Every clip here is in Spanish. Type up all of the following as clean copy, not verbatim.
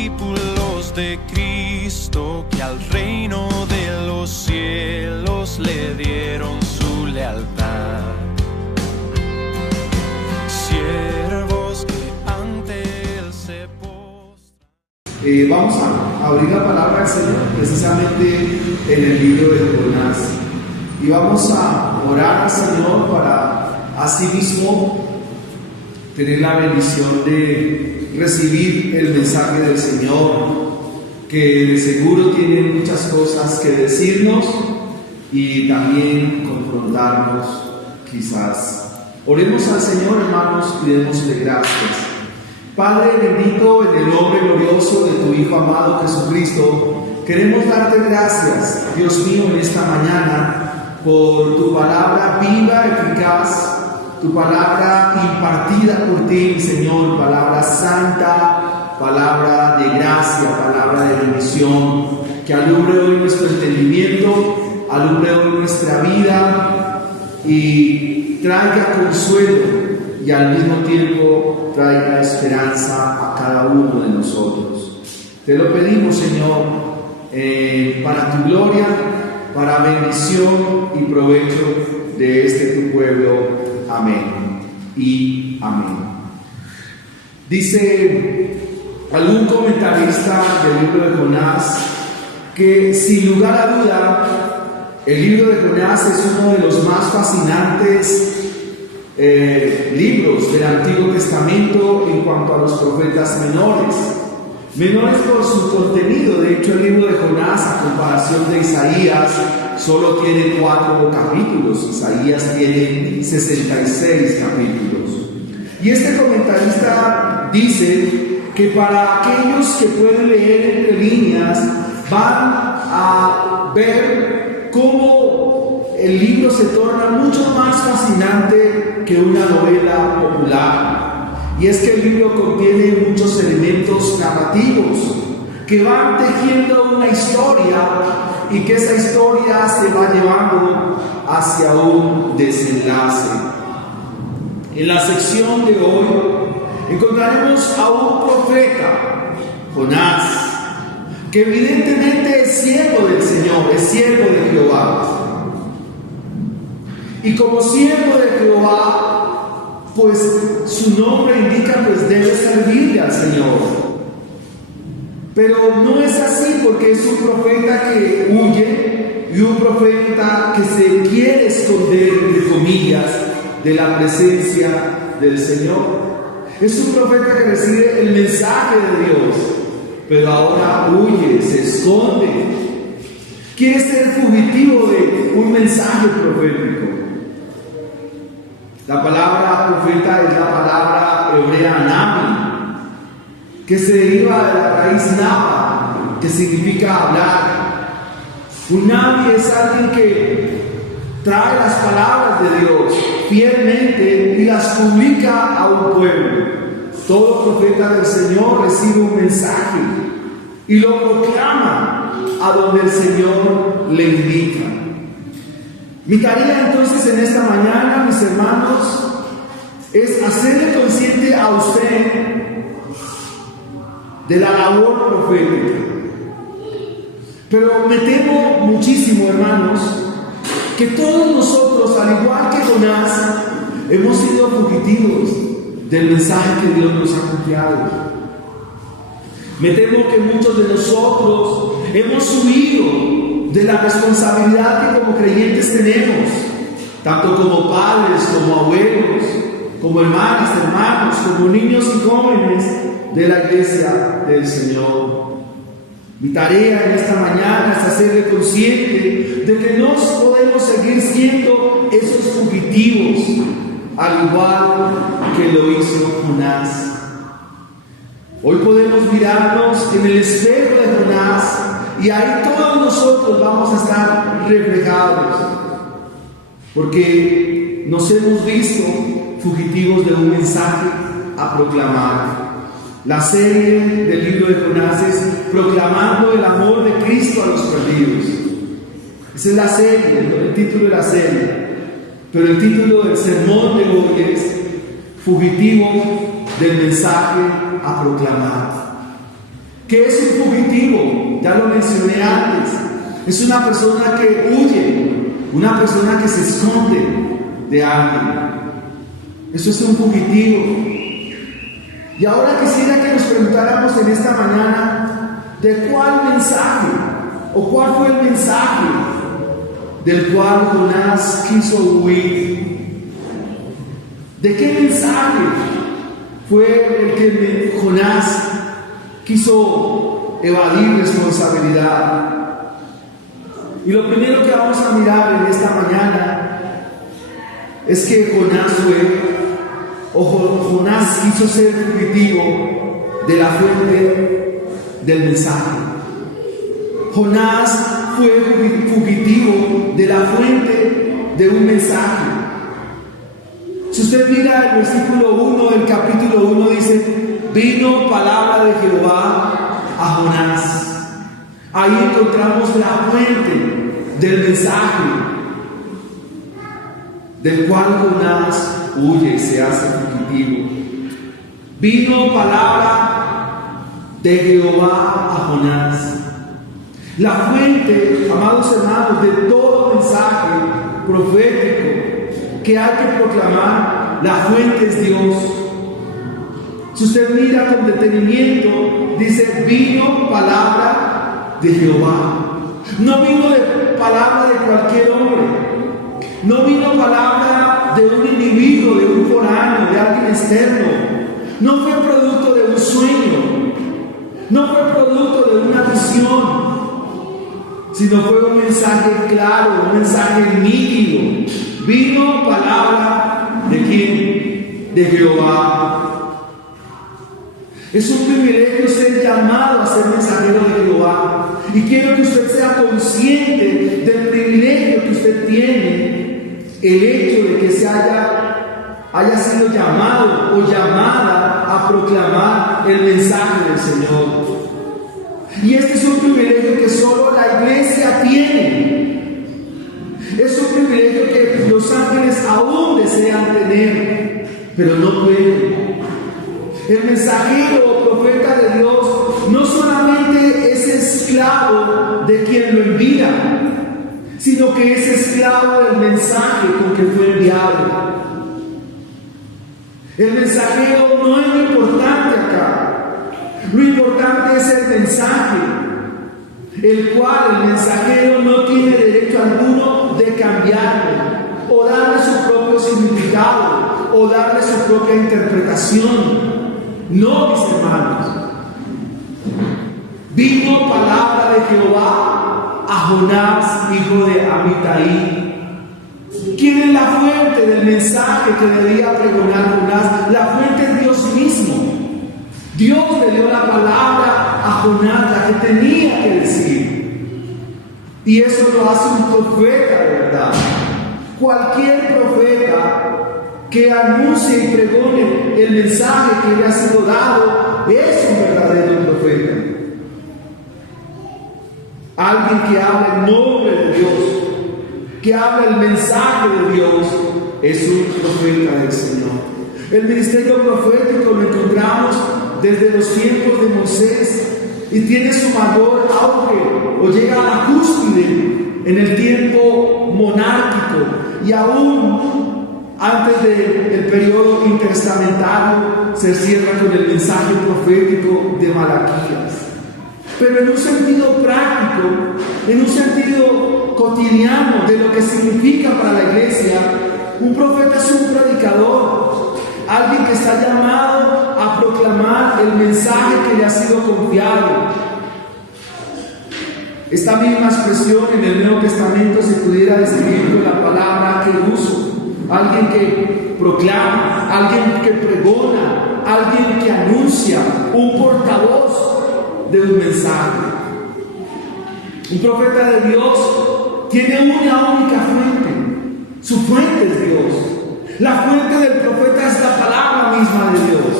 discípulos de Cristo que al reino de los cielos le dieron su lealtad. Siervos que ante él se postran. Vamos a abrir la palabra del Señor precisamente en el libro de Jonás. Y vamos a orar al Señor para asimismo tener la bendición de recibir el mensaje del Señor, que de seguro tiene muchas cosas que decirnos y también confrontarnos quizás. Oremos al Señor, hermanos, y démosle gracias. Padre bendito, en el nombre glorioso de tu Hijo amado Jesucristo, queremos darte gracias, Dios mío, en esta mañana, por tu palabra viva, eficaz, tu palabra impartida por ti, Señor, palabra santa, palabra de gracia, palabra de bendición, que alumbre hoy nuestro entendimiento, alumbre hoy nuestra vida y traiga consuelo y al mismo tiempo traiga esperanza a cada uno de nosotros. Te lo pedimos, Señor, para tu gloria, para bendición y provecho de este tu pueblo. Amén y amén. Dice algún comentarista del libro de Jonás que sin lugar a duda el libro de Jonás es uno de los más fascinantes libros del Antiguo Testamento en cuanto a los profetas menores por su contenido. De hecho, el libro de Jonás, a comparación de Isaías, solo tiene 4 capítulos. Isaías tiene 66 capítulos. Y este comentarista dice que para aquellos que pueden leer entre líneas, van a ver cómo el libro se torna mucho más fascinante que una novela popular. Y es que el libro contiene muchos elementos narrativos que van tejiendo una historia y que esa historia se va llevando hacia un desenlace. En la sección de hoy encontraremos a un profeta, Jonás, que evidentemente es siervo del Señor, es siervo de Jehová. Y como siervo de Jehová, pues su nombre indica, pues debe servirle al Señor. Pero no es así, porque es un profeta que huye y un profeta que se quiere esconder, entre comillas, de la presencia del Señor. Es un profeta que recibe el mensaje de Dios, pero ahora huye, se esconde. Quiere ser fugitivo de un mensaje profético. La palabra profeta es la palabra hebrea nabi, que se deriva de la raíz naba, que significa hablar. Un nabi es alguien que trae las palabras de Dios fielmente y las publica a un pueblo. Todo profeta del Señor recibe un mensaje y lo proclama a donde el Señor le indica. Mi tarea entonces en esta mañana, mis hermanos, es hacerle consciente a usted de la labor profética. Pero me temo muchísimo, hermanos, que todos nosotros, al igual que Jonás, hemos sido fugitivos del mensaje que Dios nos ha confiado. Me temo que muchos de nosotros hemos huido de la responsabilidad que como creyentes tenemos, tanto como padres, como abuelos, como hermanos, como niños y jóvenes de la iglesia del Señor. Mi tarea en esta mañana es hacerle consciente de que no podemos seguir siendo esos fugitivos, al igual que lo hizo Jonás. Hoy podemos mirarnos en el espejo de Jonás y ahí todos nosotros vamos a estar reflejados, porque nos hemos visto fugitivos de un mensaje a proclamar. La serie del libro de Jonás es Proclamando el amor de Cristo a los perdidos. Esa es la serie, el título de la serie. Pero el título del sermón de hoy es Fugitivo del mensaje a proclamar. ¿Qué es un fugitivo? Ya lo mencioné antes. Es una persona que huye, una persona que se esconde de alguien. Eso es un fugitivo. Y ahora quisiera que nos preguntáramos en esta mañana de cuál mensaje o cuál fue el mensaje del cual Jonás quiso huir. ¿De qué mensaje fue el que Jonás quiso evadir responsabilidad? Y lo primero que vamos a mirar en esta mañana es que Jonás quiso ser fugitivo de la fuente del mensaje. Jonás fue fugitivo de la fuente de un mensaje. Si usted mira el versículo 1 del capítulo 1, dice: vino palabra de Jehová a Jonás. Ahí encontramos la fuente del mensaje, del cual Jonás huye y se hace fugitivo. Vino palabra de Jehová a Jonás. La fuente, amados hermanos, de todo mensaje profético que hay que proclamar, la fuente es Dios. Si usted mira con detenimiento, dice: vino palabra de Jehová. No vino de palabra de cualquier hombre. No vino palabra de un individuo, de un foráneo, de alguien externo. No fue producto de un sueño. No fue producto de una visión, sino fue un mensaje claro, un mensaje nítido. Vino palabra de ¿quién? De Jehová. Es un privilegio ser llamado a ser mensajero de Jehová. Y quiero que usted sea consciente del privilegio que usted tiene, el hecho de que se haya sido llamado o llamada a proclamar el mensaje del Señor. Y este es un privilegio que solo la iglesia tiene. Es un privilegio que los ángeles aún desean tener, pero no pueden. El mensajero o profeta de Dios no solamente es esclavo de quien lo envía, sino que es esclavo del mensaje con que fue enviado. El mensajero no es lo importante acá. Lo importante es el mensaje, el cual el mensajero no tiene derecho alguno de cambiarlo, o darle su propio significado, o darle su propia interpretación. No, mis hermanos. Vino palabra de Jehová a Jonás, hijo de Amitai. ¿Quién es la fuente del mensaje que debía pregonar Jonás? La fuente es Dios mismo. Dios le dio la palabra a Jonás, la que tenía que decir. Y eso lo hace un profeta de verdad. Cualquier profeta que anuncie y pregone el mensaje que le ha sido dado es un verdadero profeta. Alguien que habla en nombre de Dios, que habla el mensaje de Dios, es un profeta del Señor. El ministerio profético lo encontramos desde los tiempos de Moisés y tiene su mayor auge o llega a la cúspide en el tiempo monárquico y aún antes del periodo intertestamentario se cierra con el mensaje profético de Malaquías. Pero en un sentido práctico, en un sentido cotidiano de lo que significa para la iglesia, un profeta es un predicador, alguien que está llamado a proclamar el mensaje que le ha sido confiado. Esta misma expresión en el Nuevo Testamento se pudiera describir con la palabra que uso. Alguien que proclama, alguien que pregona, alguien que anuncia, un portavoz de un mensaje. Un profeta de Dios tiene una única fuente. Su fuente es Dios. La fuente del profeta es la palabra misma de Dios.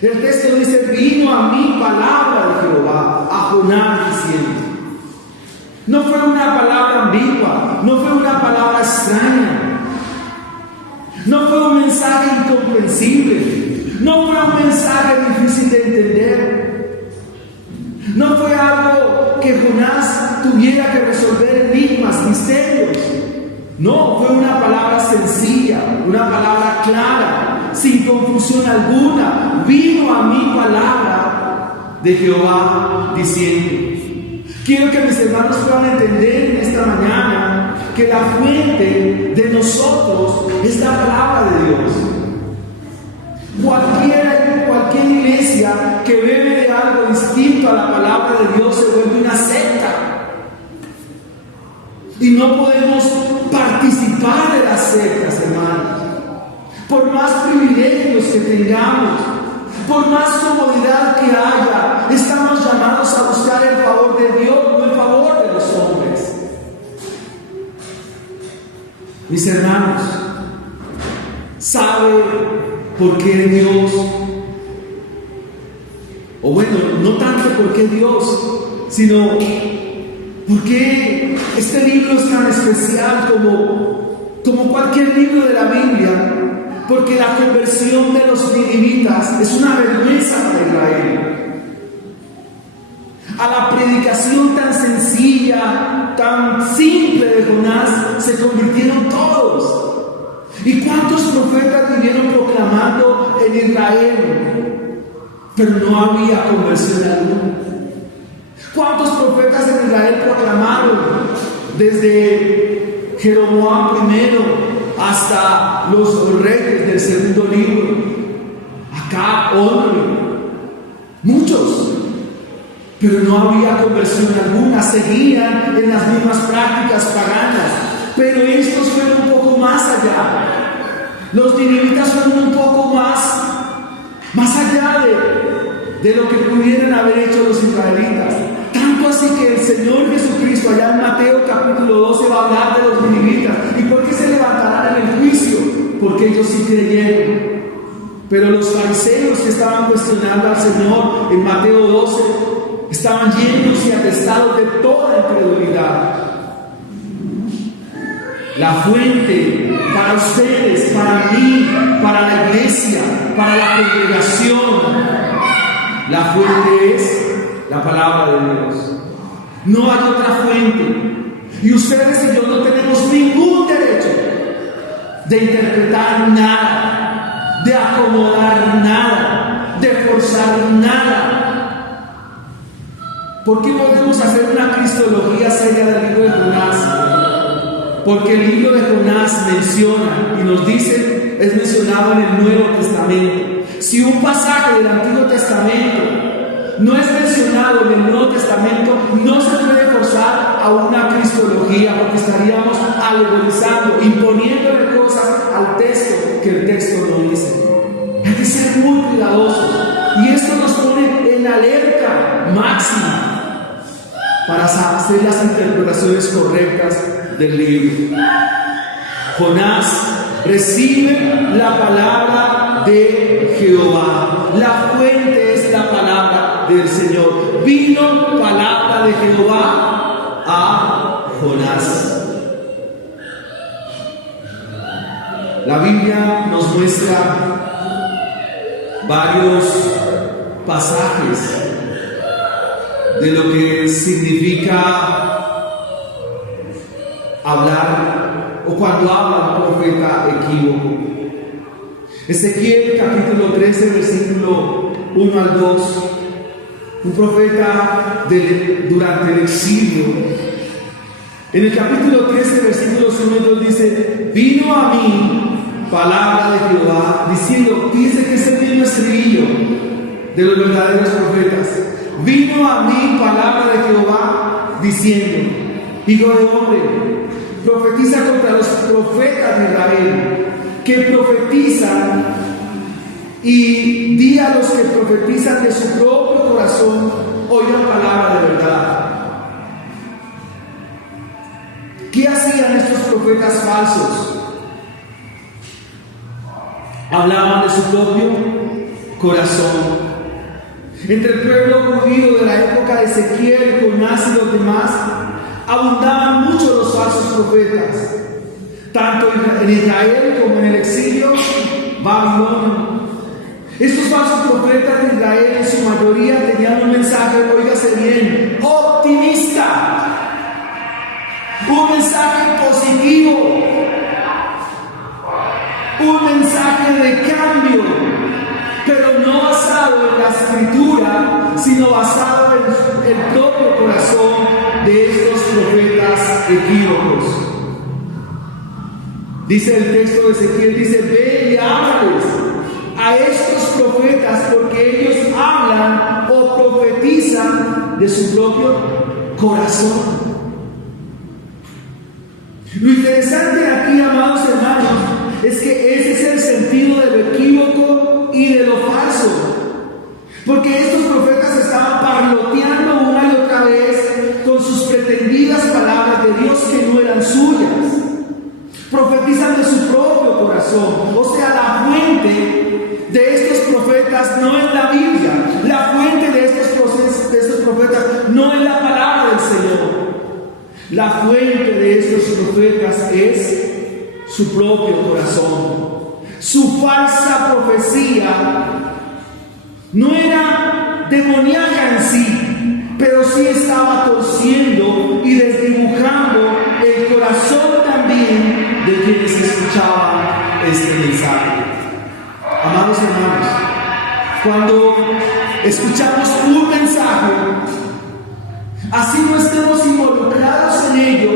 El texto dice: vino a mí palabra de Jehová a Jonás diciendo. No fue una palabra ambigua, no fue una palabra extraña. No fue un mensaje incomprensible, no fue un mensaje difícil de entender. que Jonás tuviera que resolver enigmas, misterios. No, fue una palabra sencilla, una palabra clara, sin confusión alguna. Vino a mí palabra de Jehová diciendo. Quiero que mis hermanos puedan entender en esta mañana que la fuente de nosotros es la palabra de Dios. Cualquier iglesia que bebe de algo distinto a la palabra de Dios se vuelve una secta. Y no podemos participar de las sectas, hermanos. Por más privilegios que tengamos, por más comodidad que haya, estamos llamados a buscar el favor de Dios, no el favor de los hombres. Mis hermanos, ¿sabe por qué Dios? O bueno, no tanto por qué Dios, sino por qué este libro es tan especial como cualquier libro de la Biblia. Porque la conversión de los ninivitas es una vergüenza para Israel. A la predicación tan sencilla, tan simple de Jonás, se convirtieron todos. ¿Y cuántos profetas vinieron proclamando en Israel? Pero no había conversión alguna. ¿Cuántos profetas en Israel proclamaron? Desde Jeroboam I hasta los reyes del segundo libro, Acab, Omri, muchos, pero no había conversión alguna, seguían en las mismas prácticas paganas, pero estos fueron un poco más allá. Los ninivitas fueron un poco más allá de lo que pudieran haber hecho los israelitas. Tanto así que el Señor Jesucristo, allá en Mateo capítulo 12, va a hablar de los ninivitas. ¿Y por qué se levantarán en el juicio? Porque ellos sí creyeron. Pero los fariseos que estaban cuestionando al Señor en Mateo 12 estaban llenos y atestados de toda incredulidad. La fuente para ustedes, para mí, para la iglesia, para la congregación, la fuente es la palabra de Dios. No hay otra fuente. Y ustedes y yo no tenemos ningún derecho de interpretar nada, de acomodar nada, de forzar nada. ¿Por qué podemos hacer una cristología seria del libro de Jonás? Porque el libro de Jonás menciona y nos dice, es mencionado en el Nuevo Testamento. Si un pasaje del Antiguo Testamento no es mencionado en el Nuevo Testamento, no se puede forzar a una cristología, porque estaríamos alegorizando, imponiéndole cosas al texto que el texto no dice. Hay que ser muy cuidadosos, y esto nos pone en alerta máxima para hacer las interpretaciones correctas del libro. Jonás recibe la palabra de Jehová. La fuente es la palabra del Señor. Vino palabra de Jehová a Jonás. La Biblia nos muestra varios pasajes de lo que significa hablar, o cuando habla un profeta equívoco. Ezequiel capítulo 13 versículo 1 al 2. Un profeta durante el exilio. En el capítulo 13 versículos 1 y 2 dice: vino a mí palabra de Jehová diciendo, dice que es el mismo estribillo de los verdaderos profetas. Vino a mí palabra de Jehová diciendo: hijo de hombre, profetiza contra los profetas de Israel que profetizan, y di a los que profetizan de su propio corazón, oigan palabra de verdad. ¿Qué hacían estos profetas falsos? Hablaban de su propio corazón. Entre el pueblo judío de la época de Ezequiel, Jonás y los demás, abundaban mucho los falsos profetas, tanto en Israel como en el exilio babilonio. Estos falsos profetas de Israel en su mayoría tenían un mensaje, óigase bien, optimista. mensaje positivo, un mensaje de cambio, pero no basado en la escritura, sino basado en el propio corazón de estos profetas equívocos. Dice el texto de Ezequiel, dice: ve y háblales a estos profetas, porque ellos hablan o profetizan de su propio corazón. Lo interesante aquí, amados hermanos, es que ese es el sentido de lo equívoco y de lo falso, porque estos profetas estaban parloteando una y otra vez con sus pretendidas palabras de Dios que no eran suyas. Profetizan de su propio corazón, o sea, la fuente de estos profetas no es la Biblia, la fuente de estos profetas no es la palabra del Señor. La fuente de estos profetas es su propio corazón. Su falsa profecía no era demoníaca en sí, pero sí estaba torciendo y desdibujando el corazón también de quienes escuchaban este mensaje. Amados hermanos, cuando escuchamos un mensaje, así no estemos involucrados en ello,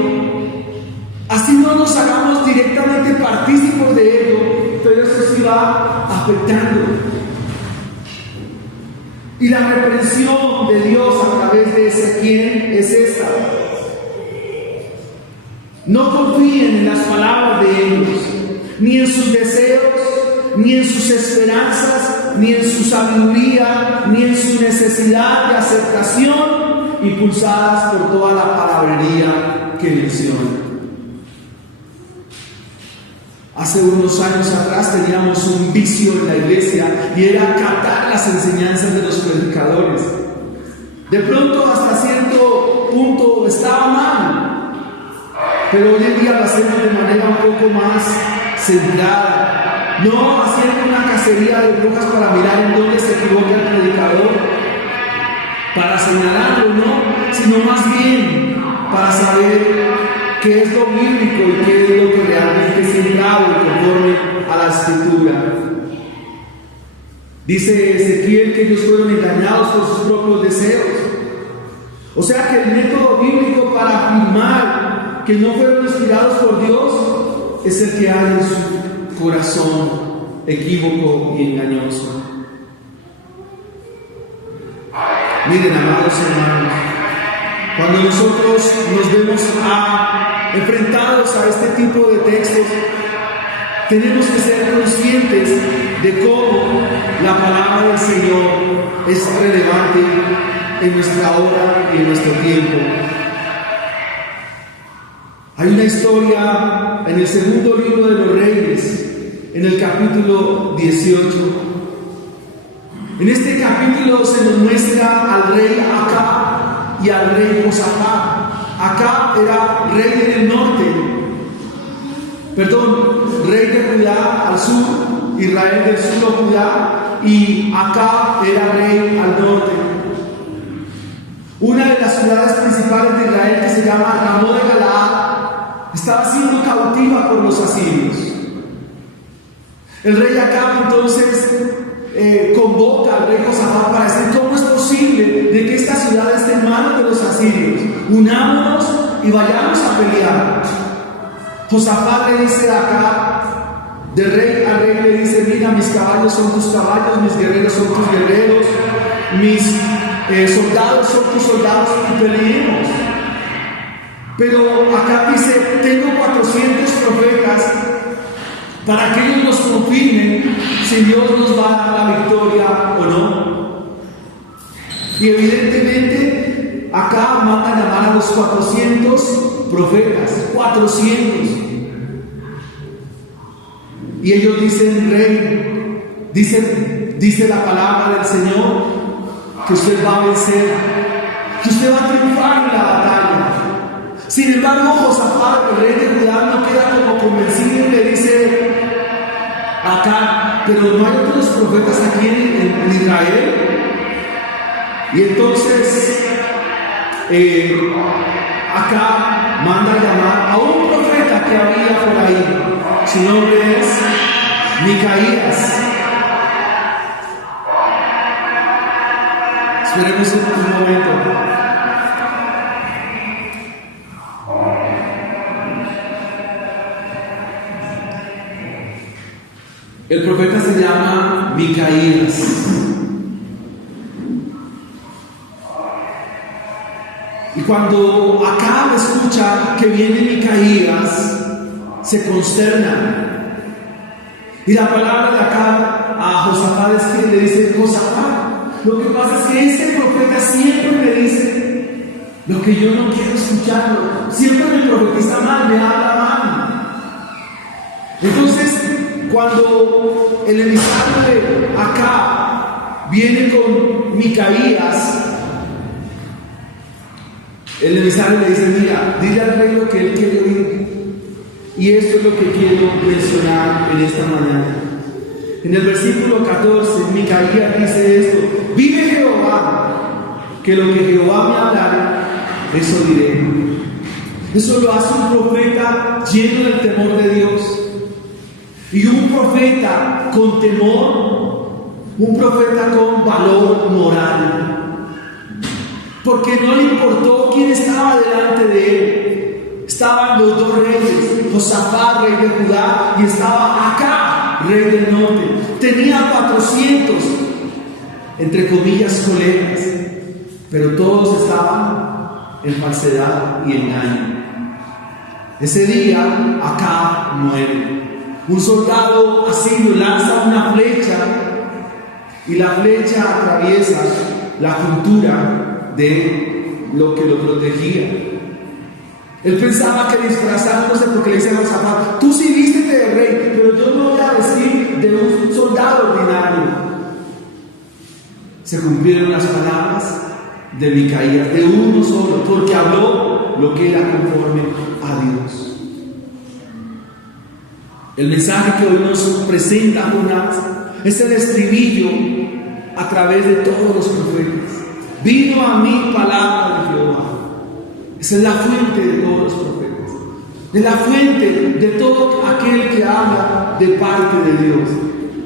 así no nos hagamos directamente partícipes de ello, pero eso sí va afectando. Y la reprensión de Dios a través de Ezequiel es esta: no confíen en las palabras de ellos, ni en sus deseos, ni en sus esperanzas, ni en su sabiduría, ni en su necesidad de aceptación, impulsadas por toda la palabrería que menciona. Hace unos años atrás teníamos un vicio en la iglesia y era acatar las enseñanzas de los predicadores. De pronto, hasta cierto punto estaba mal, pero hoy en día lo hacemos de manera un poco más centrada, no haciendo una cacería de brujas para mirar en dónde se equivoca el predicador, para señalarlo, no, sino más bien para saber qué es lo bíblico y qué es lo que realmente es centrado y conforme a la escritura. Dice Ezequiel que ellos fueron engañados por sus propios deseos. O sea que el método bíblico para afirmar que no fueron inspirados por Dios es el que hay en su corazón equívoco y engañoso. Miren, amados hermanos, cuando nosotros nos vemos enfrentados a este tipo de textos, tenemos que ser conscientes de cómo la palabra del Señor es relevante en nuestra hora y en nuestro tiempo. Hay una historia en el segundo libro de los Reyes, en el capítulo 18. En este capítulo se nos muestra al rey Acab y al rey Josafat. Acab era rey del norte, rey de Judá al sur, Israel del sur o Judá, y Acab era rey al norte. Una de las ciudades principales de Israel, que se llama Ramón de Galaad, estaba siendo cautiva por los asirios. El rey Acab entonces convoca al rey Josafat para decir: ¿cómo es posible de que esta ciudad esté en manos de los asirios? Unámonos y vayamos a pelear. Josafat le dice a Acab, de rey a rey le dice: mira, mis caballos son tus caballos, mis guerreros son tus guerreros, mis soldados son tus soldados, y peleemos. Pero Acab dice: tengo 400 profetas para que ellos nos confirmen si Dios nos va a dar la victoria o no. Y evidentemente acá manda a llamar a los 400 profetas, 400. Y ellos dicen: rey, dice la palabra del Señor que usted va a vencer, que usted va a triunfar en la batalla. Sin embargo, Josafat, el rey de Judá, no queda como convencido y le dice acá: pero no hay otros profetas aquí en Israel. Y entonces acá manda a llamar a un profeta que había por ahí. Su nombre es Micaías. Esperemos un momento. El profeta se llama Micaías. Y cuando Acab escucha que viene Micaías, se consterna. Y la palabra de Acab a Josafat es que le dice: Josafat, lo que pasa es que este profeta siempre me dice lo que yo no quiero escucharlo. Siempre me profetiza mal, me habla mal. Entonces, cuando el emisario de Acab viene con Micaías, el emisario le dice: mira, dile al rey lo que él quiere oír. Y esto es lo que quiero mencionar en esta mañana. En el versículo 14, Micaías dice esto: vive Jehová, que lo que Jehová me hablará, eso diré. Eso lo hace un profeta lleno del temor de Dios. Y un profeta con temor, un profeta con valor moral. Porque no le importó quién estaba delante de él. Estaban los dos reyes, Josafat, rey de Judá, y estaba Acab, rey del norte. Tenía 400, entre comillas, colegas, pero todos estaban en falsedad y engaño. Ese día Acab muere. Un soldado asirio lanza una flecha y la flecha atraviesa la juntura de lo que lo protegía. Él pensaba que disfrazándose, porque le dice a Josafat: tú sí vístete de rey, pero yo me voy a vestir de un soldado ordinario. Se cumplieron las palabras de Micaías, de uno solo, porque habló lo que era conforme a Dios. El mensaje que hoy nos presenta Jonás es el estribillo a través de todos los profetas. Vino a mí palabra de Jehová. Esa es la fuente de todos los profetas. Es la fuente de todo aquel que habla de parte de Dios.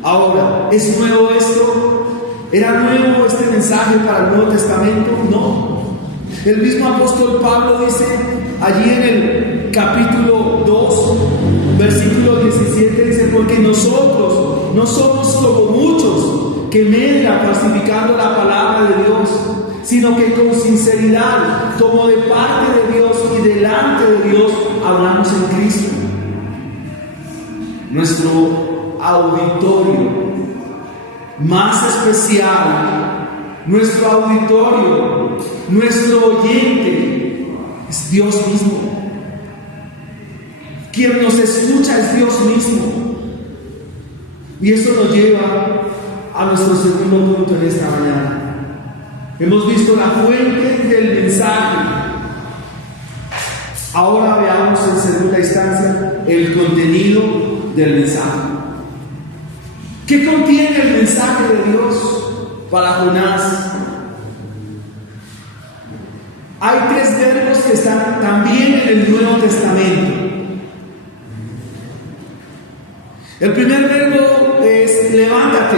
Ahora, ¿es nuevo esto? ¿Era nuevo este mensaje para el Nuevo Testamento? No. El mismo apóstol Pablo dice allí en el capítulo 2, versículo 17, dice: porque nosotros no somos como muchos que medran falsificando la palabra de Dios, sino que con sinceridad, como de parte de Dios y delante de Dios, hablamos en Cristo. Nuestro auditorio más especial, nuestro auditorio, nuestro oyente es Dios mismo. Quien nos escucha es Dios mismo. Y eso nos lleva a nuestro segundo punto en esta mañana. Hemos visto la fuente del mensaje. Ahora veamos en segunda instancia el contenido del mensaje. ¿Qué contiene el mensaje de Dios para Jonás? Hay 3 verbos que están también en el Nuevo Testamento. El primer verbo es levántate.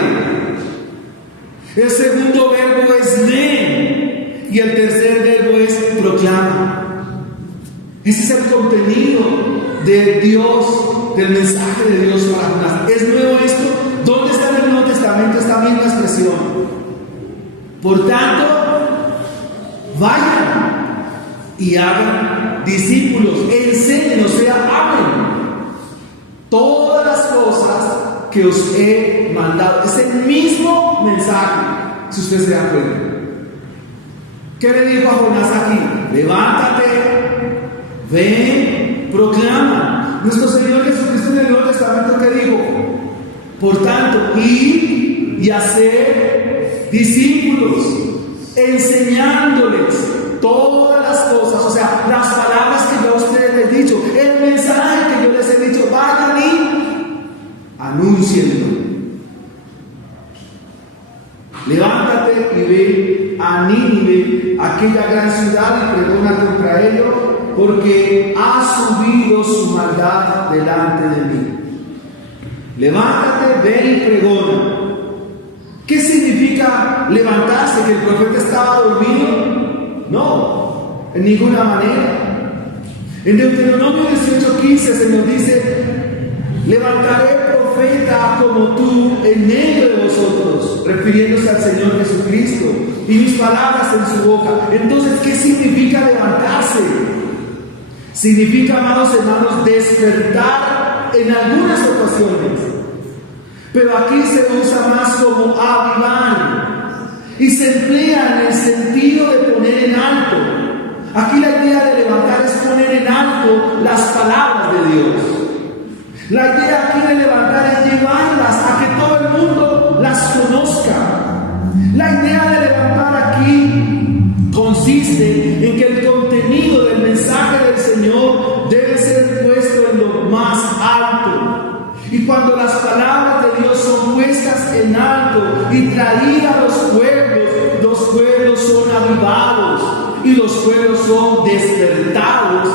El segundo verbo es lee. Y el tercer verbo es proclama. Ese es el contenido de Dios, del mensaje de Dios para Jonás. ¿Es nuevo esto? ¿Dónde está en el Nuevo Testamento esta misma expresión? Por tanto, vayan y hagan discípulos, enseñen, o sea, hablen todas las cosas que os he mandado. Es el mismo mensaje, si usted se da cuenta. ¿Qué le dijo a Jonás aquí? Levántate, ven, proclama. Nuestro Señor Jesucristo en el Nuevo Testamento, ¿qué dijo? Por tanto, ir y hacer discípulos, enseñándoles todas las cosas, o sea, las palabras que yo a ustedes les he dicho, el mensaje que yo les he dicho, vayan y anúncienlo. Levántate y ve a Nínive, aquella gran ciudad, y pregona contra ellos porque ha subido su maldad delante de mí. Levántate, ve y pregona. ¿Qué significa levantarse? ¿Que el profeta estaba dormido? No, en ninguna manera. En Deuteronomio 18:15 se nos dice: levantaré profeta como tú en medio de vosotros, refiriéndose al Señor Jesucristo, y mis palabras en su boca. Entonces, ¿qué significa levantarse? Significa, amados hermanos, despertar en algunas ocasiones, pero aquí se usa más como avivar, y se emplea en el sentido de poner en alto. Aquí la idea de levantar es poner en alto las palabras de Dios. La idea aquí de levantar es llevarlas a que todo el mundo las conozca. La idea de levantar aquí consiste en que el contenido del mensaje del Señor debe ser puesto en lo más alto. Y cuando las palabras de Dios son puestas en alto y traídas a los pueblos son avivados y los pueblos son despertados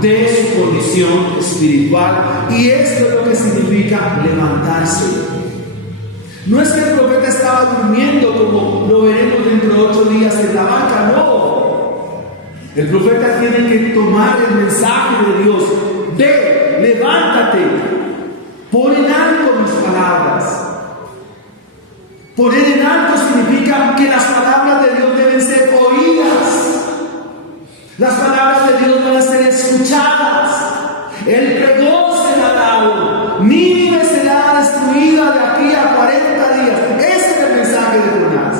de su condición espiritual. Y esto es lo que significa levantarse. No es que el profeta estaba durmiendo, como lo veremos dentro de 8 días en la banca, no. El profeta tiene que tomar el mensaje de Dios. Ve, levántate, pon en alto mis palabras. Poner en alto significa que las palabras de Dios deben ser oídas. Las palabras de Dios van a ser escuchadas. El pregón será dado. Nínive será destruida de aquí a 40 días. Ese es el mensaje de Jonás.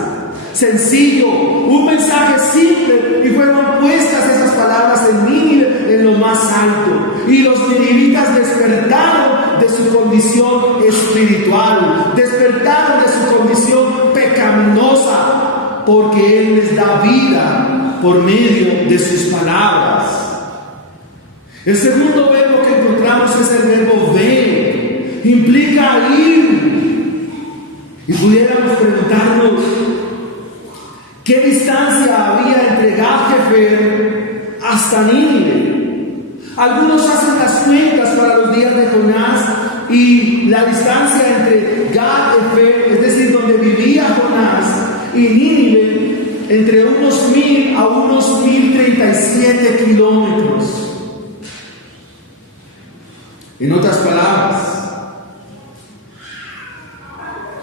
Sencillo, un mensaje simple, y fueron puestas esas palabras en Nínive en lo más alto. Y los ninivitas despertaron de su condición espiritual, despertaron de su condición pecaminosa, porque Él les da vida por medio de sus palabras. El segundo verbo que encontramos es el verbo ver. Implica ir. Y pudiéramos preguntarnos, ¿qué distancia había entre Gad-Hefer hasta Nínive? Algunos hacen las cuentas para los días de Jonás, y la distancia entre Gad-Hefer, es decir, donde vivía Jonás, y Nínive, entre unos 1000 a unos 1037 kilómetros. En otras palabras,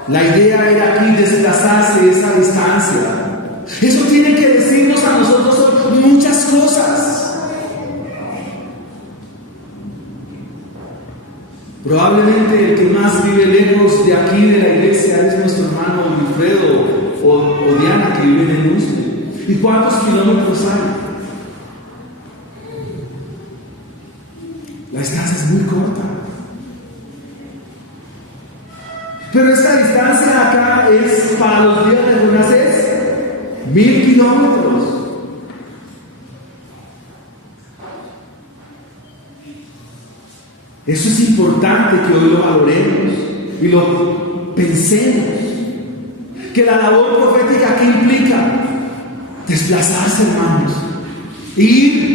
la idea era aquí desplazarse esa distancia. Eso tiene que decirnos a nosotros muchas cosas. Probablemente el que más vive lejos de aquí de la iglesia es nuestro hermano Wilfredo o Diana, que viven en Usme. ¿Y cuántos kilómetros hay? La distancia es muy corta. Pero esta distancia acá es, para los días de Jonás, es 1000 kilómetros. Eso es importante que hoy lo valoremos y lo pensemos. Que la labor profética, ¿qué implica? Desplazarse, hermanos. Ir.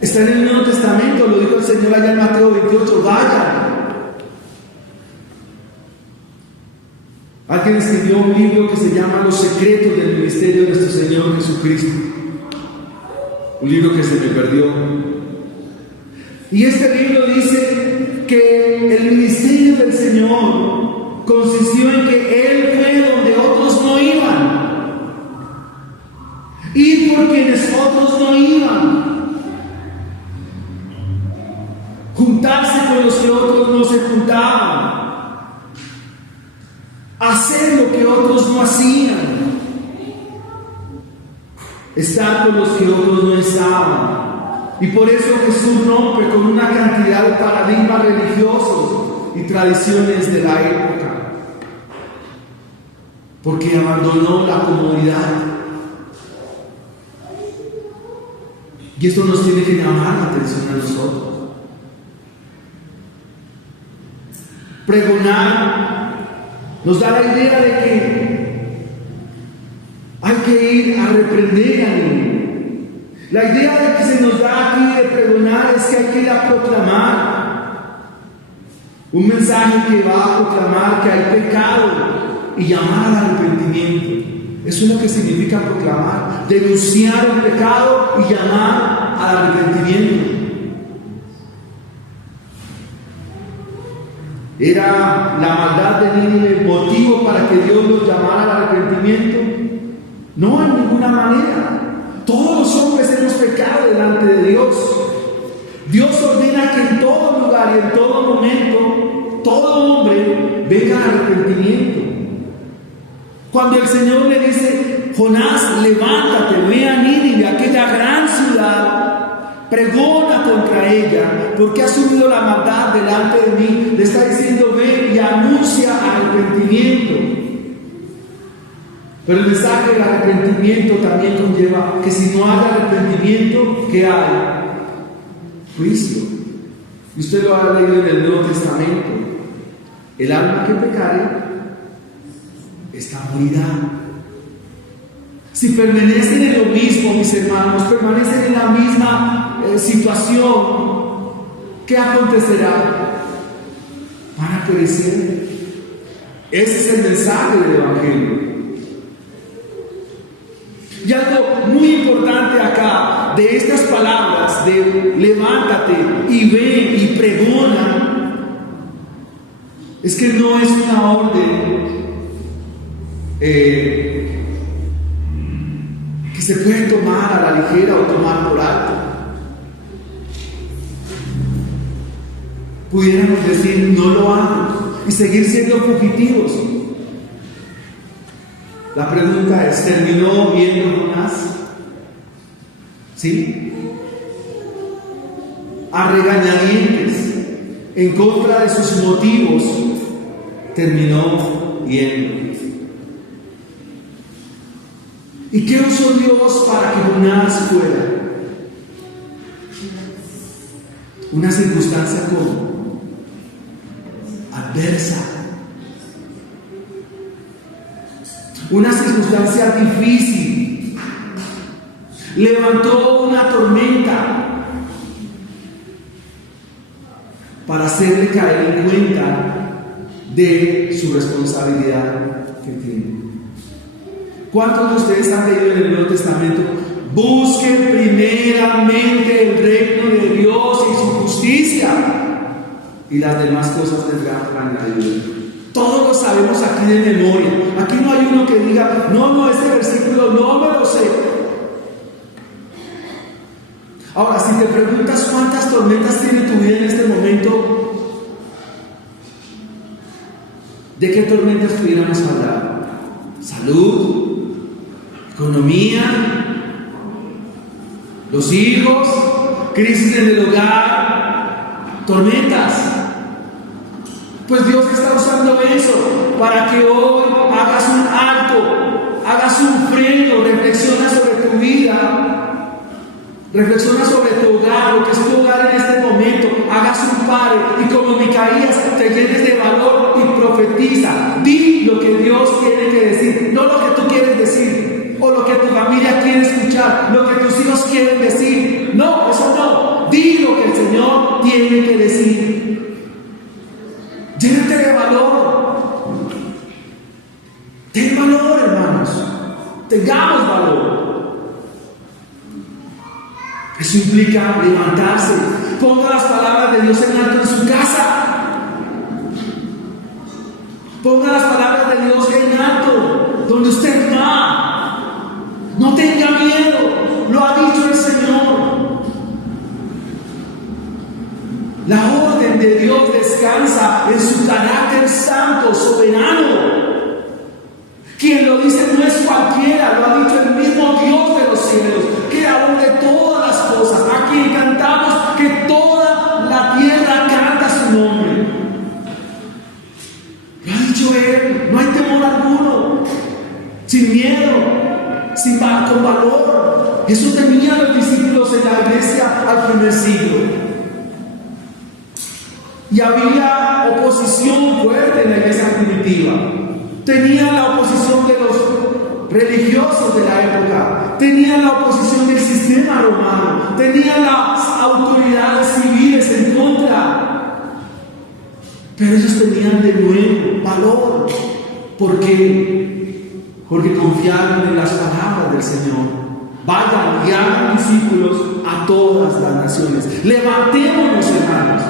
Está en el Nuevo Testamento, lo dijo el Señor allá en Mateo 28, vayan. Alguien escribió un libro que se llama Los secretos del ministerio de nuestro Señor Jesucristo. Un libro que se me perdió. Y este libro dice que el ministerio del Señor consistió en que Él fue donde otros no iban. Ir por quienes otros no iban. Juntarse con los que otros no se juntaban. Hacer lo que otros no hacían. Estar con los que otros no estaban. Y por eso Jesús rompe con una cantidad de paradigmas religiosos y tradiciones de la época. Porque abandonó la comodidad. Y esto nos tiene que llamar la atención a nosotros. Pregonar nos da la idea de que hay que ir a reprender al enemigo. La idea de que se nos da aquí de pregonar es que hay que ir a proclamar un mensaje que va a proclamar que hay pecado y llamar al arrepentimiento. Eso es lo que significa proclamar, denunciar el pecado y llamar al arrepentimiento. ¿Era la maldad de Nínive motivo para que Dios los llamara al arrepentimiento? No, en ninguna manera. Todos los hombres hemos pecado delante de Dios. Dios ordena que en todo lugar y en todo momento, todo hombre venga al arrepentimiento. Cuando el Señor le dice: Jonás, levántate, ve a Nínive, aquella gran ciudad, pregona contra ella, porque ha subido la maldad delante de mí, le está diciendo: ve y anuncia arrepentimiento. Pero el mensaje del arrepentimiento también conlleva que si no hay arrepentimiento, ¿qué hay? Juicio. Y usted lo ha leído en el Nuevo Testamento. El alma que pecare, esta morirá. Si permanecen en lo mismo, mis hermanos, permanecen en la misma situación, ¿qué acontecerá? Van a perecer. Ese es el mensaje del Evangelio. Y algo muy importante acá, de estas palabras de levántate y ve y pregona, es que no es una orden que se puede tomar a la ligera o tomar por alto. Pudiéramos decir: no lo hago, y seguir siendo fugitivos. La pregunta es: ¿terminó viendo Jonás? ¿Sí? A regañadientes, en contra de sus motivos, terminó yendo. ¿Y qué usó Dios para que Jonás fuera? Una circunstancia como adversa. Una circunstancia difícil. Levantó una tormenta para hacerle caer en cuenta de su responsabilidad que tiene. ¿Cuántos de ustedes han leído en el Nuevo Testamento? Busquen primeramente el reino de Dios y su justicia, y las demás cosas tendrán añadidura. Todos lo sabemos aquí de memoria. Aquí no hay uno que diga: no, este versículo no me lo sé. Ahora, si te preguntas cuántas tormentas tiene tu vida en este momento, ¿de qué tormentas pudiéramos hablar? Salud, economía, los hijos, crisis en el hogar, tormentas. Pues Dios está usando eso para que hoy hagas un alto, hagas un freno, reflexiona sobre tu vida, reflexiona sobre tu hogar, lo que es tu hogar en este momento, hagas un pare y como Micaías te llenes de valor y profetiza. Di lo que Dios tiene que decir, no lo que tú quieres decir o lo que tu familia quiere escuchar, lo que tus hijos quieren decir. No, eso no. Di lo que el Señor tiene que decir. Llénate de valor. Ten valor, hermanos. Tengamos valor. Eso implica levantarse. Ponga las palabras de Dios en alto en su casa. Ponga las palabras de Dios en alto donde usted va. No tenga miedo. Lo ha dicho el Señor. La orden de Dios descansa en su carácter santo, soberano. Quien lo dice no es cualquiera, lo ha dicho el mismo Dios de los cielos, creador de todas las cosas, a quien cantamos que toda la tierra canta su nombre. Lo ha dicho Él, no hay temor alguno, sin miedo, con valor. Eso tenían los discípulos en la iglesia al primer siglo. Y había oposición fuerte en la iglesia primitiva. Tenían la oposición de los religiosos de la época. Tenían la oposición del sistema romano, tenía las autoridades civiles en contra, pero ellos tenían de nuevo valor. ¿Por qué? Porque confiaron en las palabras del Señor. Vayan y hagan discípulos a todas las naciones. Levantémonos, hermanos,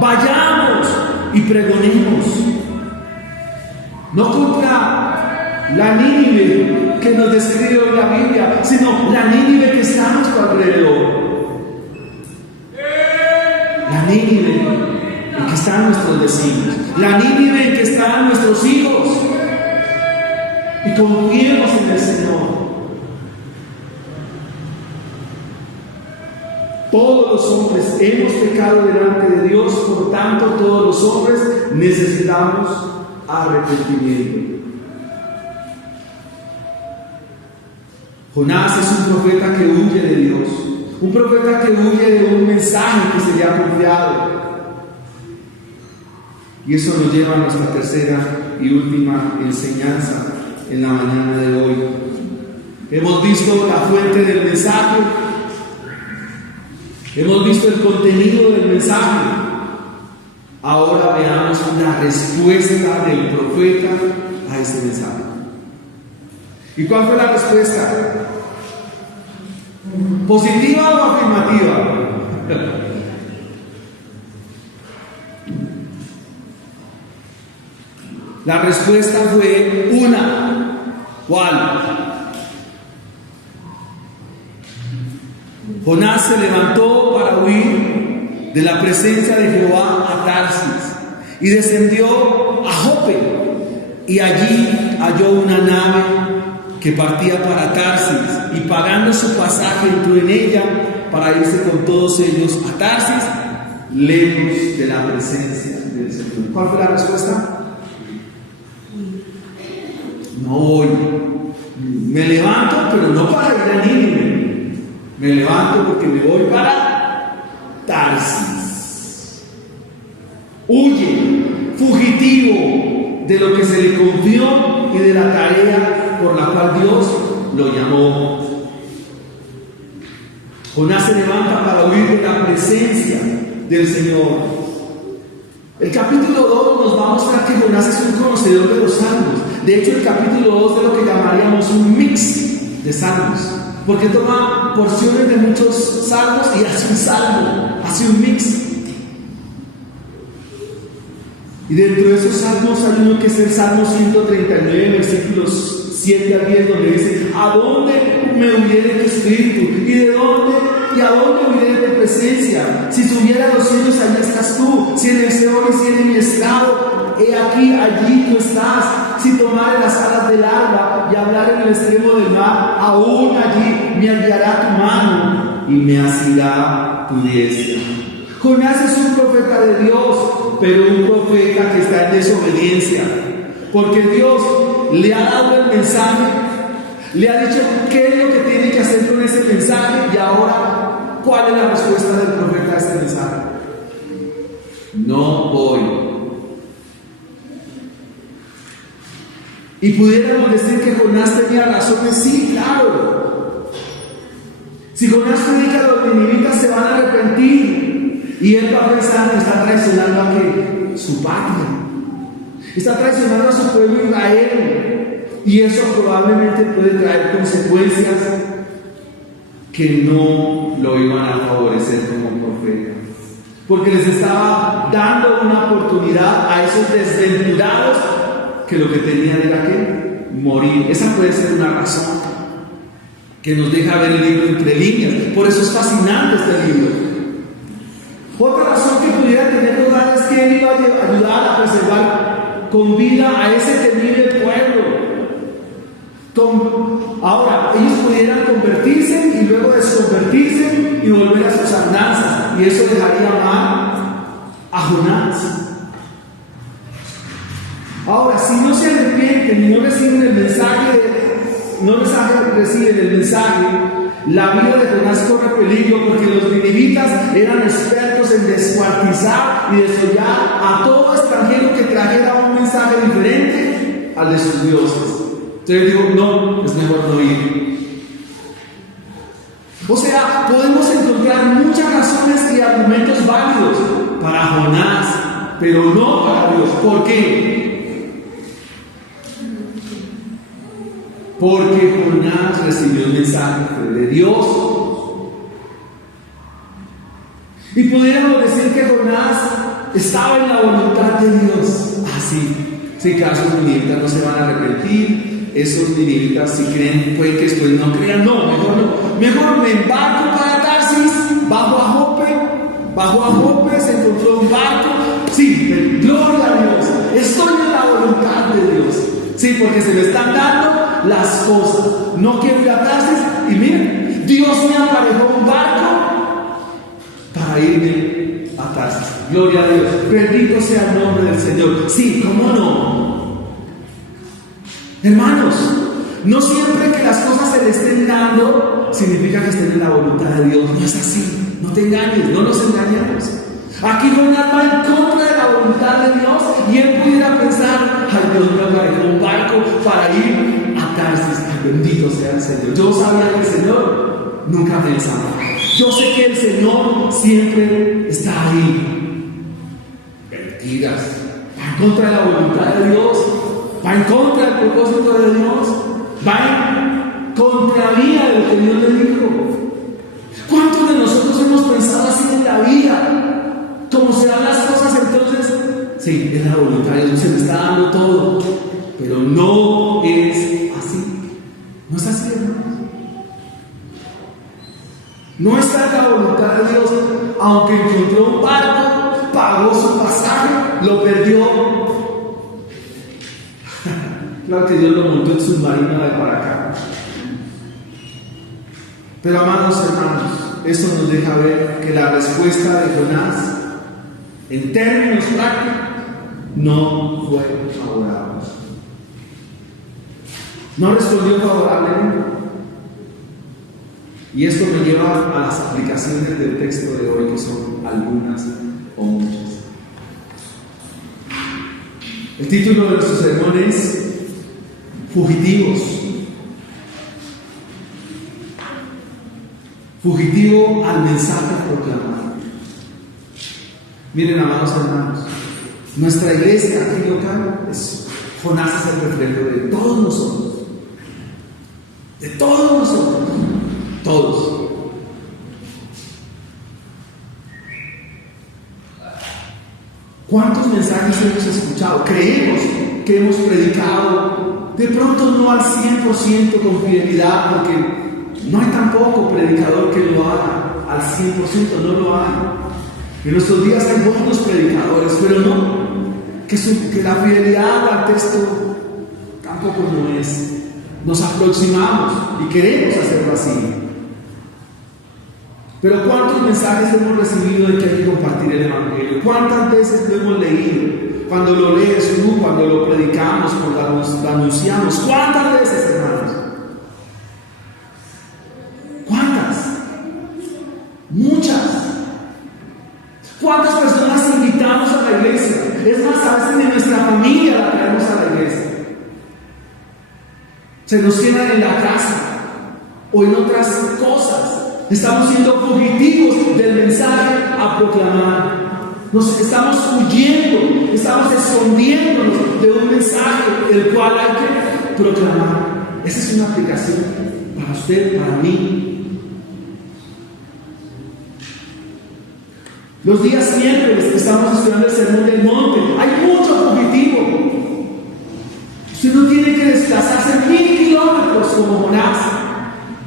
vayamos y pregonemos, no contra la Nínive que nos describe hoy la Biblia, sino la Nínive que está a nuestro alrededor, la Nínive en que están nuestros vecinos, la Nínive en que están nuestros hijos, y confiemos en el Señor. Todos los hombres hemos pecado delante de Dios, por tanto todos los hombres necesitamos arrepentimiento. Jonás es un profeta que huye de Dios, un profeta que huye de un mensaje que se le ha confiado. Y eso nos lleva a nuestra tercera y última enseñanza en la mañana de hoy. Hemos visto la fuente del mensaje, hemos visto el contenido del mensaje. Ahora veamos la respuesta del profeta a este mensaje. ¿Y cuál fue la respuesta? ¿Positiva o afirmativa? La respuesta fue una. ¿Cuál? Jonás se levantó para huir de la presencia de Jehová a Tarsis y descendió a Jope, y allí halló una nave que partía para Tarsis, y pagando su pasaje entró en ella para irse con todos ellos a Tarsis, lejos de la presencia del Señor. ¿Cuál fue la respuesta? No voy. Me levanto, pero no para ir a Nínive. Me levanto porque me voy para Tarsis. Huye, fugitivo de lo que se le confió y de la tarea por la cual Dios lo llamó. Jonás se levanta para huir de la presencia del Señor. El capítulo 2 nos va a mostrar que Jonás es un conocedor de los salmos. De hecho, el capítulo 2 es lo que llamaríamos un mix de salmos, porque toma porciones de muchos salmos y hace un salmo, hace un mix. Y dentro de esos salmos hay uno que es el Salmo 139, versículos 7 al 10, donde dice: ¿a dónde me huiré de tu espíritu? ¿Y de dónde? ¿Y a dónde huiré de tu presencia? Si subiera a los cielos, allí estás tú. Si en el Seol hiciere mi estrado, he aquí, allí tú estás. Si tomare las alas del alba y hablar en el extremo del mar, aún allí me guiará tu mano y me asirá tu diestra. Jonás es un profeta de Dios, pero un profeta que está en desobediencia, porque Dios le ha dado el mensaje, le ha dicho qué es lo que tiene que hacer con ese mensaje, y ahora, ¿cuál es la respuesta del profeta a este mensaje? No voy. Y pudiéramos decir que Jonás tenía razones. Sí, claro. Si Jonás predica, los ninivitas se van a arrepentir, y él va a pensar que está traicionando a ¿qué? Su patria. Está traicionando a su pueblo Israel, y eso probablemente puede traer consecuencias que no lo iban a favorecer como profeta, porque les estaba dando una oportunidad a esos desventurados que lo que tenían era que morir. Esa puede ser una razón que nos deja ver el libro entre líneas. Por eso es fascinante este libro. Otra razón que pudiera tener lugar es que él iba a ayudar a preservar con vida a ese temible pueblo. Ahora, ellos pudieran convertirse y luego desconvertirse y volver a sus andanzas, y eso dejaría mal a Jonás. Ahora, si no se arrepienten y no reciben el mensaje, la vida de Jonás corre peligro, porque los ninivitas eran expertos en descuartizar y desollar a todo extranjero que trajera un mensaje diferente al de sus dioses. Entonces digo, no, es mejor no ir. O sea, podemos encontrar muchas razones y argumentos válidos para Jonás, pero no para Dios. ¿Por qué? Porque Jonás recibió el mensaje de Dios. Y pudiéramos decir que Jonás estaba en la voluntad de Dios. Sí, que esos ninivitas no se van a arrepentir. Esos ninivitas, si creen, puede que después no crean. No. Mejor me embarco para Tarsis, bajo a Jope, se encontró un barco. Sí, gloria a Dios. Estoy en la voluntad de Dios. Sí, porque se me están dando las cosas. No quiero ir a Tarsis. Y miren, Dios me aparejó un barco para irme a Tarsis. Gloria a Dios. Bendito sea el nombre del Señor. Sí, ¿cómo no? Hermanos, no siempre que las cosas se le estén dando significa que estén en la voluntad de Dios. No es así. No te engañes, no nos engañemos. Aquí Jonás va en contra de la voluntad de Dios y él pudiera pensar: ay, Dios me aparejó un barco para ir a Tarsis. Ay, bendito sea el Señor. Yo sabía que el Señor nunca pensaba. Yo sé que el Señor siempre está ahí. Mentiras. Va en contra de la voluntad de Dios. Va en contra del propósito de Dios. Va en contravía de lo que Dios le dijo. ¿Cuántos de nosotros hemos pensado así en la vida? Como se dan las cosas, entonces, sí, es la voluntad de Dios, se me está dando todo. Pero no es así. No es así, hermanos. No está en la voluntad de Dios. Aunque encontró un barco, pagó su pasaje, lo perdió. Claro que Dios lo montó en submarino de para acá. Pero amados hermanos, esto nos deja ver que la respuesta de Jonás, en términos prácticos, no fue favorable. No respondió favorablemente. Y esto me lleva a las aplicaciones del texto de hoy, que son algunas o muchas. El título de nuestro sermón es Fugitivos. Fugitivo al mensaje proclamado. Miren, amados hermanos, nuestra iglesia aquí local, Jonás es el reflejo de todos nosotros. De todos nosotros. Todos. ¿Cuántos mensajes hemos escuchado? Creemos que hemos predicado, de pronto no al 100% con fidelidad, porque no hay tampoco predicador que lo haga al 100%, no lo hay. En nuestros días hay buenos predicadores, pero no, que la fidelidad al texto tampoco no es. Nos aproximamos y queremos hacerlo así. Pero ¿cuántos mensajes hemos recibido de que hay que compartir el Evangelio? ¿Cuántas veces lo hemos leído? Cuando lo lees tú, cuando lo predicamos, cuando lo anunciamos. ¿Cuántas veces, hermanos? ¿Cuántas? Muchas. ¿Cuántas personas invitamos a la iglesia? Es más, a veces de nuestra familia la traemos a la iglesia. Se nos quedan en la casa o en otras cosas. Estamos siendo fugitivos del mensaje a proclamar. Nos estamos huyendo, estamos escondiéndonos de un mensaje el cual hay que proclamar. Esa es una aplicación para usted, para mí. Los días miércoles estamos estudiando el Sermón del Monte. Hay mucho fugitivo. Usted no tiene que desplazarse 1000 kilómetros como Jonás.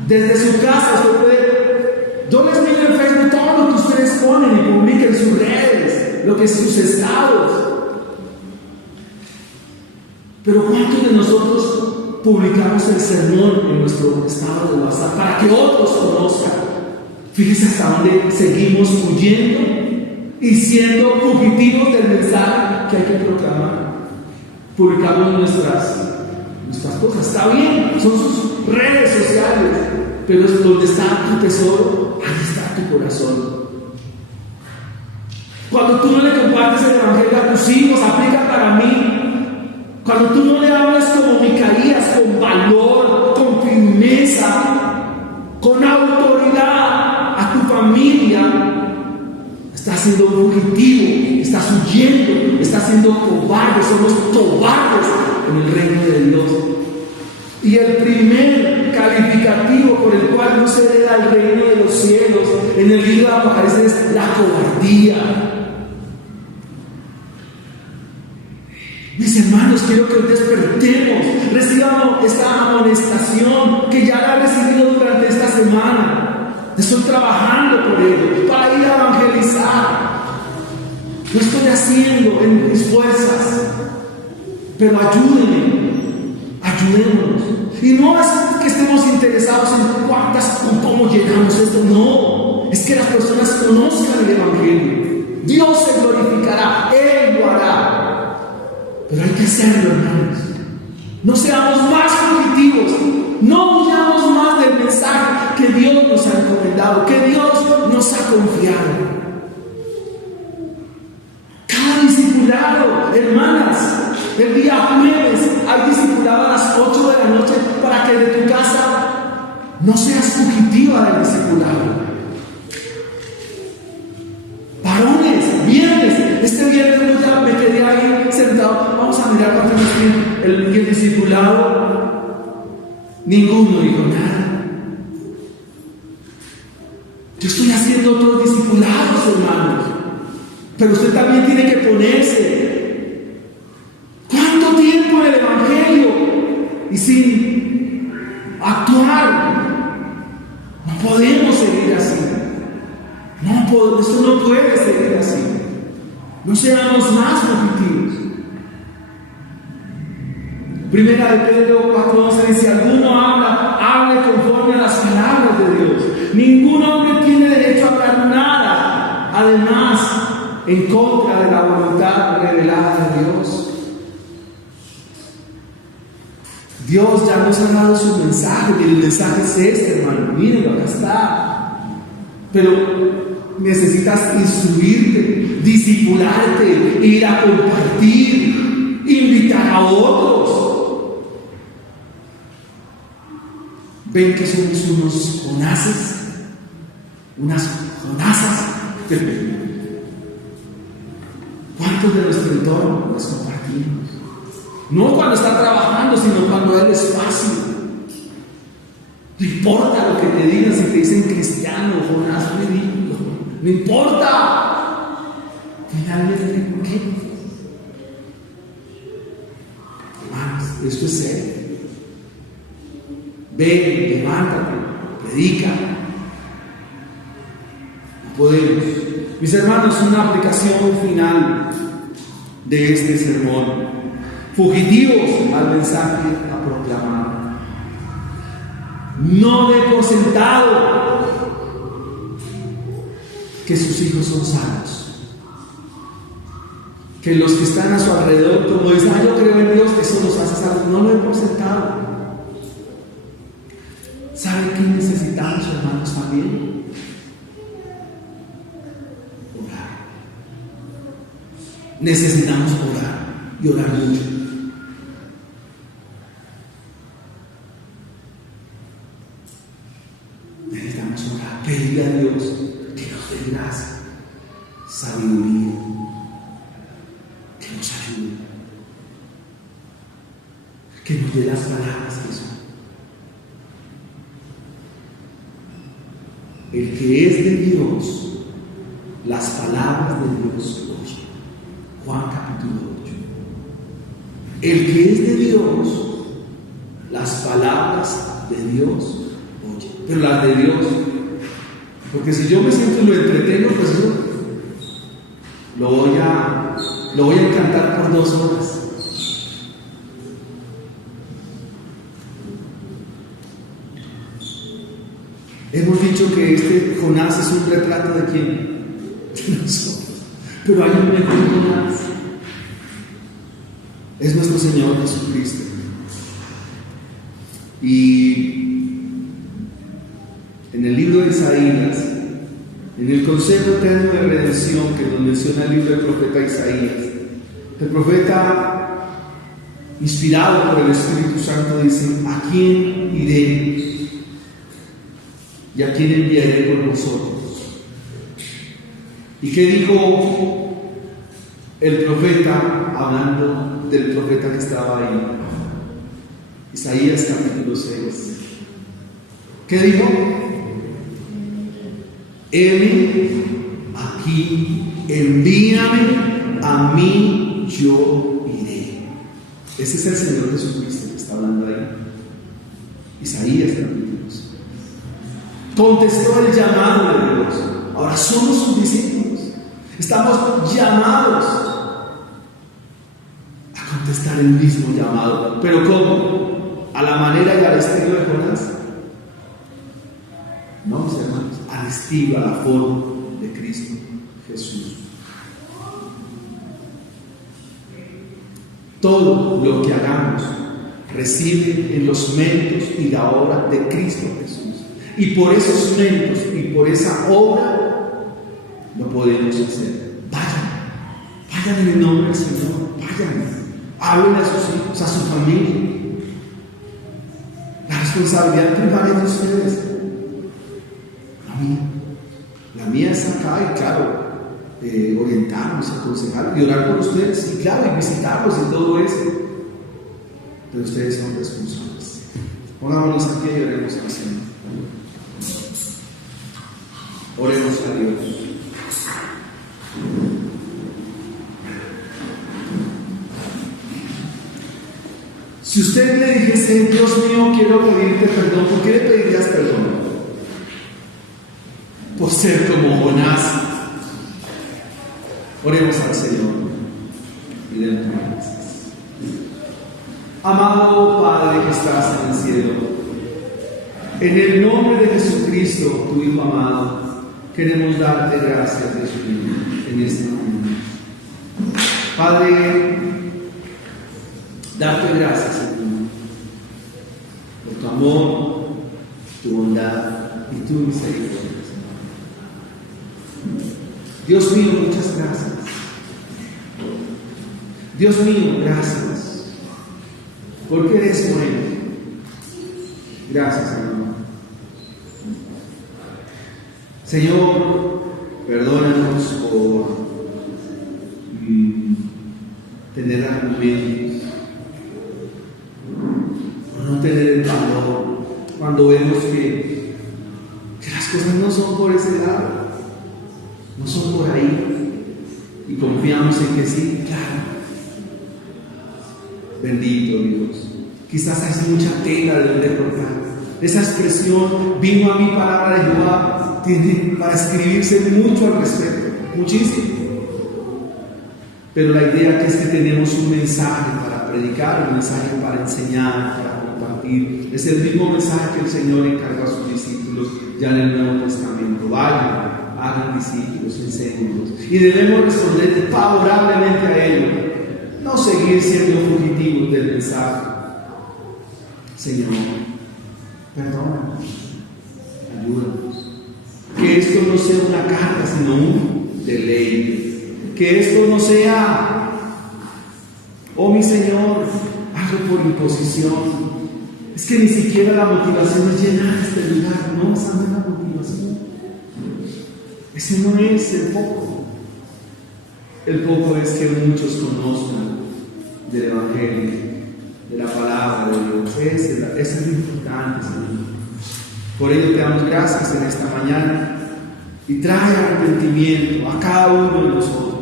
Desde su casa usted puede. Yo les pido en Facebook todo lo que ustedes ponen y publiquen en sus redes, lo que es sus estados. Pero ¿cuántos de nosotros publicamos el sermón en nuestro estado de WhatsApp para que otros conozcan? Fíjese hasta dónde seguimos huyendo y siendo fugitivos del mensaje que hay que proclamar. Publicamos nuestras cosas. Está bien, son sus redes sociales, pero es donde está tu tesoro, ahí está tu corazón. Cuando tú no le compartes el Evangelio a tus hijos, aplica para mí. Cuando tú no le hablas como Micaías, con valor, con firmeza, con autoridad, estás siendo un fugitivo, estás huyendo, estás siendo cobarde, somos cobardes en el reino de Dios. Y el primer calificativo por el cual no se hereda el reino de los cielos en el libro de Apocalipsis es la cobardía. Mis hermanos, quiero que hoy despertemos, recibamos esta amonestación que ya la he recibido durante esta semana. Estoy trabajando por ello, para ir a evangelizar. Lo estoy haciendo en mis fuerzas, pero ayúdenme, ayudémonos. Y no es que estemos interesados en cómo llegamos a esto, no. Es que las personas conozcan el Evangelio. Dios se glorificará, Él lo hará. Pero hay que hacerlo, hermanos. No seamos más fugitivos, no huyamos más del mensaje que Dios nos ha encomendado, que Dios nos ha confiado. Cada discipulado, hermanas, el día jueves hay discipulado a las 8 de la noche para que de tu casa no seas fugitiva del discipulado. Varones, viernes, este viernes yo ya me quedé ahí sentado. Vamos a mirar cuánto nos tiene el discipulado. Ninguno dijo nada. Yo estoy haciendo otros discipulados, hermanos, pero usted también tiene que ponerse. ¿Cuánto tiempo en el Evangelio y sin actuar? No podemos seguir así. Esto no puede seguir así. No seamos más fugitivos. Primera de Pedro 4:11 dice: alguno hable conforme a las palabras de Dios. Ningún hombre tiene derecho a hablar nada, además, en contra de la voluntad revelada de Dios. Dios ya nos ha dado su mensaje, y el mensaje es este, hermano. Mírenlo, acá está. Pero necesitas instruirte, discipularte, ir a compartir, invitar a otros. Ven que somos unos jonases, unas jonasas. ¿Cuántos de nuestro entorno los compartimos? No cuando está trabajando, sino cuando hay espacio. No importa lo que te digan, si te dicen cristiano, Jonás, ridículo. No importa. Finalmente, ¿por qué? Hermanos, esto es serio. Ven, levántate, predica. No podemos. Mis hermanos, una aplicación final de este sermón. Fugitivos al mensaje a proclamar. No dé por sentado que sus hijos son sanos. Que los que están a su alrededor, como dicen, yo creo en Dios, eso los hace sanos. No lo dé por sentado. ¿Sabe qué necesitamos, hermanos, también? Orar. Necesitamos orar y orar mucho. Necesitamos orar, pedirle a Dios que nos dé gracia, sabiduría, que nos ayude, que nos dé las palabras que son. El que es de Dios, las palabras de Dios oye. Juan capítulo 8. El que es de Dios, las palabras de Dios oye. Pero las de Dios, porque si yo me siento y lo entretengo, pues yo lo voy a encantar por 2 horas. Hemos dicho que este Jonás es un retrato de quién? De nosotros. Pero hay un mejor Jonás. Es nuestro Señor Jesucristo. Y en el libro de Isaías, en el consejo eterno de redención que nos menciona el libro del profeta Isaías, el profeta, inspirado por el Espíritu Santo, dice: ¿a quién iré? ¿Y a quién enviaré por vosotros? ¿Y qué dijo el profeta, hablando del profeta que estaba ahí? Isaías capítulo 6. ¿Qué dijo? Heme aquí, envíame a mí, yo iré. Ese es el Señor Jesucristo que está hablando ahí. Isaías capítulo 6. Contestó el llamado de Dios. Ahora somos sus discípulos. Estamos llamados a contestar el mismo llamado. ¿Pero cómo? ¿A la manera y al estilo de Jonás? No, mis hermanos, al estilo, a la forma de Cristo Jesús. Todo lo que hagamos recibe en los méritos y la obra de Cristo Jesús. Y por esos méritos y por esa obra lo podemos hacer. Vayan en el nombre del Señor, vayan, hablen a sus hijos, a su familia. La responsabilidad primaria de ustedes, la mía es acá, y claro, orientarnos, aconsejar y orar por ustedes, y claro, y visitarlos y todo eso. Pero ustedes son responsables. Pongámonos aquí y oremos al Señor. Oremos a Dios. Si usted le dijese, Dios mío, quiero pedirte perdón, ¿por qué le pedirías perdón? Por ser como Jonás. Oremos al Señor y demos gracias. Amado Padre que estás en el cielo, en el nombre de Jesucristo, tu Hijo amado, queremos darte gracias, Dios mío, en este momento. Padre, darte gracias, Señor, por tu amor, tu bondad y tu misericordia. Dios mío, muchas gracias. Dios mío, gracias, porque eres bueno. Gracias, Señor. Señor, perdónanos por tener argumentos, por no tener el valor cuando vemos que las cosas no son por ese lado, no son por ahí, y confiamos en que sí, claro. Bendito Dios. Quizás hay mucha tela de donde cortar. Esa expresión, vino a mí palabra de Jehová, tiene para escribirse mucho al respecto, muchísimo. Pero la idea es que tenemos un mensaje para predicar, un mensaje para enseñar, para compartir. Es el mismo mensaje que el Señor encargó a sus discípulos ya en el Nuevo Testamento. Vayan, hagan discípulos, enséñenlos. Y debemos responder favorablemente a ellos, no seguir siendo fugitivos del mensaje. Señor, perdónanos, ayúdanos. Que esto no sea una carta, sino un deleite. Que esto no sea, oh mi Señor, algo por imposición. Es que ni siquiera la motivación es llenar este lugar, no, esa no es la motivación. Ese no es el foco. El foco es que muchos conozcan del Evangelio, de la palabra de Dios. Eso es lo importante, Señor. Por ello te damos gracias en esta mañana y trae arrepentimiento a cada uno de nosotros.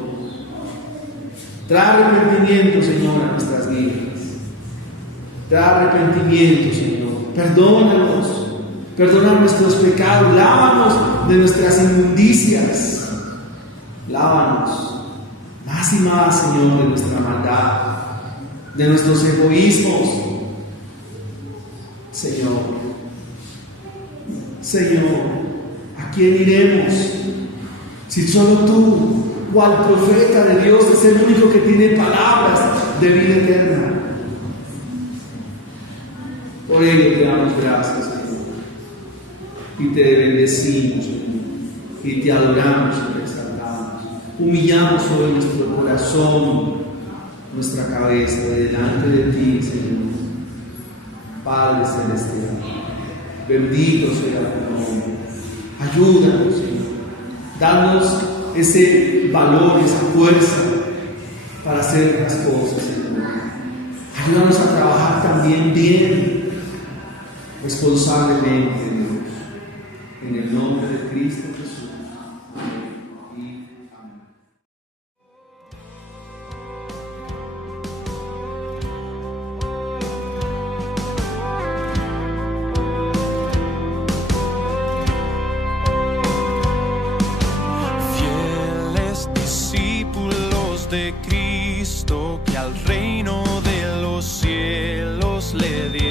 Trae arrepentimiento, Señor, a nuestras vidas. Trae arrepentimiento, Señor. Perdónanos, perdona nuestros pecados, lávanos de nuestras inmundicias. Lávanos más y más, Señor, de nuestra maldad, de nuestros egoísmos. Señor, ¿a quién iremos? Si solo tú, cual profeta de Dios, es el único que tiene palabras de vida eterna. Por ello te damos gracias, Señor, y te bendecimos, Señor, y te adoramos y te exaltamos. Humillamos hoy nuestro corazón, nuestra cabeza delante de ti, Señor. Padre celestial, bendito sea tu nombre. Ayúdanos, Señor. Danos ese valor, esa fuerza para hacer las cosas, Señor. Ayúdanos a trabajar también bien, responsablemente, Dios. En el nombre de Cristo Jesús. Amén. Fieles discípulos de Cristo que al reino de los cielos le dieron